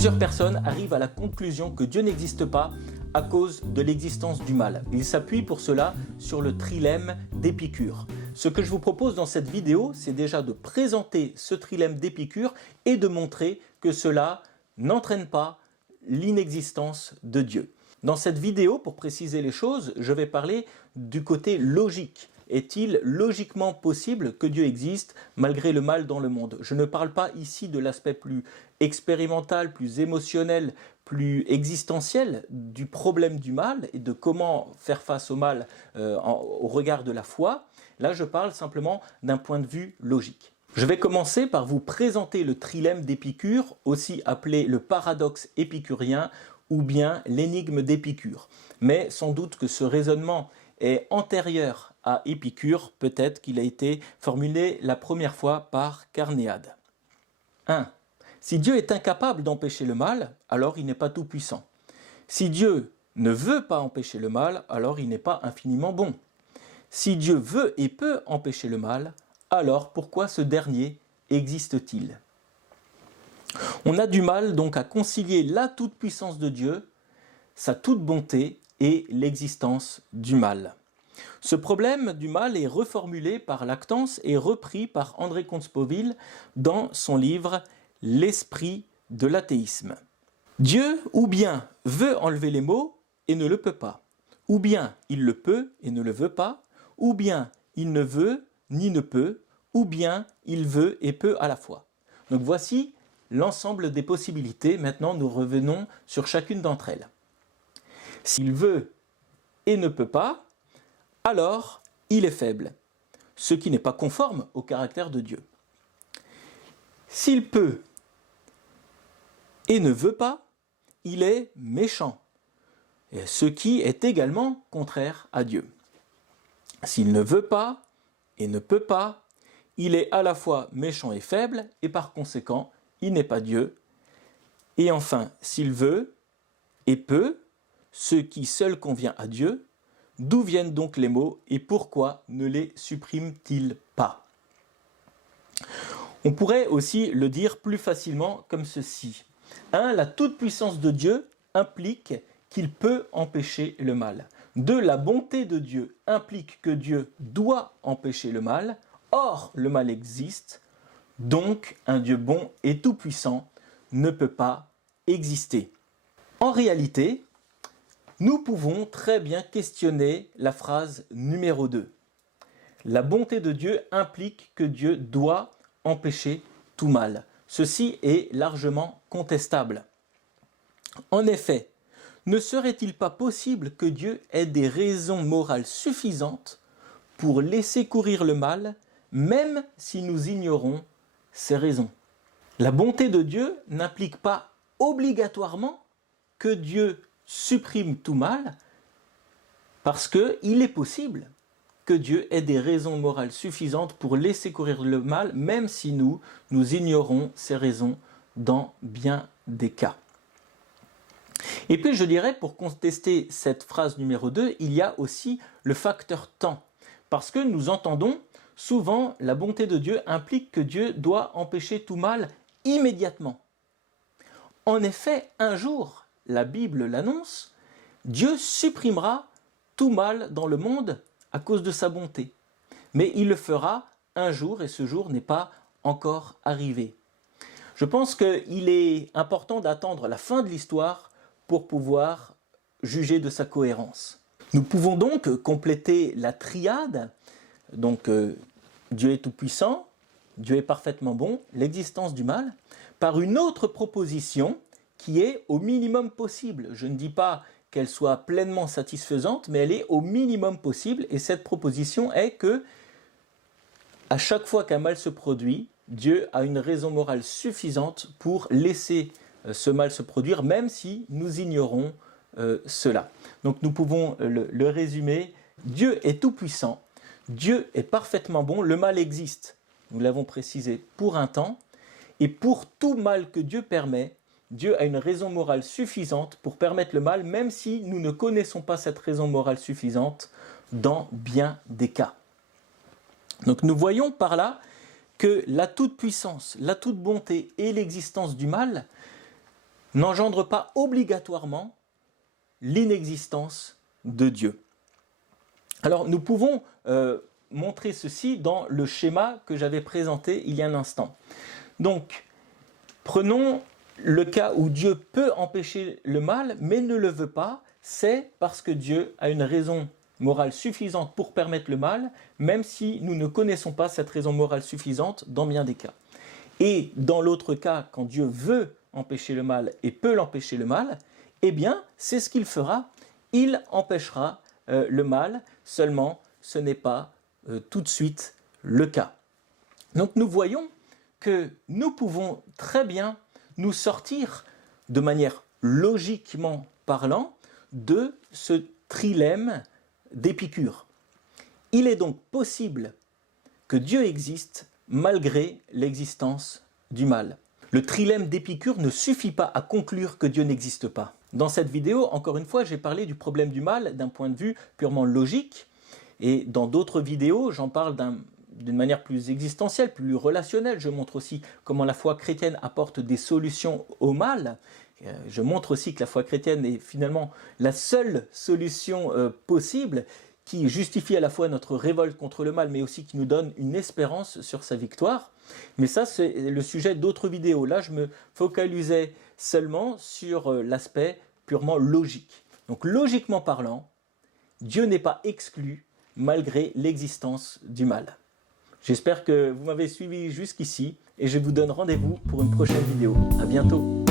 Plusieurs personnes arrivent à la conclusion que Dieu n'existe pas à cause de l'existence du mal. Ils s'appuient pour cela sur le trilemme d'Épicure. Ce que je vous propose dans cette vidéo, c'est déjà de présenter ce trilemme d'Épicure et de montrer que cela n'entraîne pas l'inexistence de Dieu. Dans cette vidéo, pour préciser les choses, je vais parler du côté logique. Est-il logiquement possible que Dieu existe malgré le mal dans le monde? Je ne parle pas ici de l'aspect plus expérimental, plus émotionnel, plus existentiel du problème du mal et de comment faire face au mal au regard de la foi. Là, je parle simplement d'un point de vue logique. Je vais commencer par vous présenter le trilemme d'Épicure, aussi appelé le paradoxe épicurien ou bien l'énigme d'Épicure. Mais sans doute que ce raisonnement est antérieur à Épicure, peut-être qu'il a été formulé la première fois par Carnéade. 1. Si Dieu est incapable d'empêcher le mal, alors il n'est pas tout-puissant. Si Dieu ne veut pas empêcher le mal, alors il n'est pas infiniment bon. Si Dieu veut et peut empêcher le mal, alors pourquoi ce dernier existe-t-il? On a du mal donc à concilier la toute-puissance de Dieu, sa toute bonté et l'existence du mal. Ce problème du mal est reformulé par Lactance et repris par André Comte-Sponville dans son livre « L'esprit de l'athéisme ». Dieu ou bien veut enlever les maux et ne le peut pas, ou bien il le peut et ne le veut pas, ou bien il ne veut ni ne peut, ou bien il veut et peut à la fois. Donc voici l'ensemble des possibilités. Maintenant, nous revenons sur chacune d'entre elles. S'il veut et ne peut pas, alors il est faible, ce qui n'est pas conforme au caractère de Dieu. S'il peut et ne veut pas, il est méchant, ce qui est également contraire à Dieu. S'il ne veut pas et ne peut pas, il est à la fois méchant et faible, et par conséquent, il n'est pas Dieu. Et enfin, s'il veut et peut, ce qui seul convient à Dieu, d'où viennent donc les maux et pourquoi ne les supprime-t-il pas? On pourrait aussi le dire plus facilement comme ceci. 1. La toute-puissance de Dieu implique qu'il peut empêcher le mal. 2. La bonté de Dieu implique que Dieu doit empêcher le mal. Or, le mal existe, donc un Dieu bon et tout-puissant ne peut pas exister. En réalité, nous pouvons très bien questionner la phrase numéro 2. La bonté de Dieu implique que Dieu doit empêcher tout mal. Ceci est largement contestable. En effet, ne serait-il pas possible que Dieu ait des raisons morales suffisantes pour laisser courir le mal, même si nous ignorons ces raisons? La bonté de Dieu n'implique pas obligatoirement que Dieu supprime tout mal, parce qu'il est possible que Dieu ait des raisons morales suffisantes pour laisser courir le mal, même si nous ignorons ces raisons dans bien des cas. Et puis je dirais, pour contester cette phrase numéro 2, il y a aussi le facteur temps, parce que nous entendons souvent la bonté de Dieu implique que Dieu doit empêcher tout mal immédiatement. En effet, un jour, la Bible l'annonce, Dieu supprimera tout mal dans le monde à cause de sa bonté. Mais il le fera un jour et ce jour n'est pas encore arrivé. Je pense qu'il est important d'attendre la fin de l'histoire pour pouvoir juger de sa cohérence. Nous pouvons donc compléter la triade, donc Dieu est tout-puissant, Dieu est parfaitement bon, l'existence du mal, par une autre proposition qui est au minimum possible. Je ne dis pas qu'elle soit pleinement satisfaisante, mais elle est au minimum possible, et cette proposition est que, à chaque fois qu'un mal se produit, Dieu a une raison morale suffisante pour laisser ce mal se produire, même si nous ignorons cela. Donc nous pouvons le résumer, Dieu est tout-puissant, Dieu est parfaitement bon, le mal existe, nous l'avons précisé, pour un temps, et pour tout mal que Dieu permet, Dieu a une raison morale suffisante pour permettre le mal, même si nous ne connaissons pas cette raison morale suffisante dans bien des cas. Donc nous voyons par là que la toute-puissance, la toute-bonté et l'existence du mal n'engendre pas obligatoirement l'inexistence de Dieu. Alors nous pouvons montrer ceci dans le schéma que j'avais présenté il y a un instant. Donc, prenons le cas où Dieu peut empêcher le mal, mais ne le veut pas, c'est parce que Dieu a une raison morale suffisante pour permettre le mal, même si nous ne connaissons pas cette raison morale suffisante dans bien des cas. Et dans l'autre cas, quand Dieu veut empêcher le mal et peut l'empêcher le mal, eh bien, c'est ce qu'il fera, il empêchera le mal, seulement ce n'est pas tout de suite le cas. Donc nous voyons que nous pouvons très bien nous sortir de manière logiquement parlant de ce trilemme d'Épicure. Il est donc possible que Dieu existe malgré l'existence du mal. Le trilemme d'Épicure ne suffit pas à conclure que Dieu n'existe pas. Dans cette vidéo, encore une fois, j'ai parlé du problème du mal d'un point de vue purement logique, et dans d'autres vidéos, j'en parle d'une manière plus existentielle, plus relationnelle. Je montre aussi comment la foi chrétienne apporte des solutions au mal. Je montre aussi que la foi chrétienne est finalement la seule solution possible qui justifie à la fois notre révolte contre le mal, mais aussi qui nous donne une espérance sur sa victoire. Mais ça, c'est le sujet d'autres vidéos. Là, je me focalisais seulement sur l'aspect purement logique. Donc, logiquement parlant, Dieu n'est pas exclu malgré l'existence du mal. J'espère que vous m'avez suivi jusqu'ici et je vous donne rendez-vous pour une prochaine vidéo. À bientôt.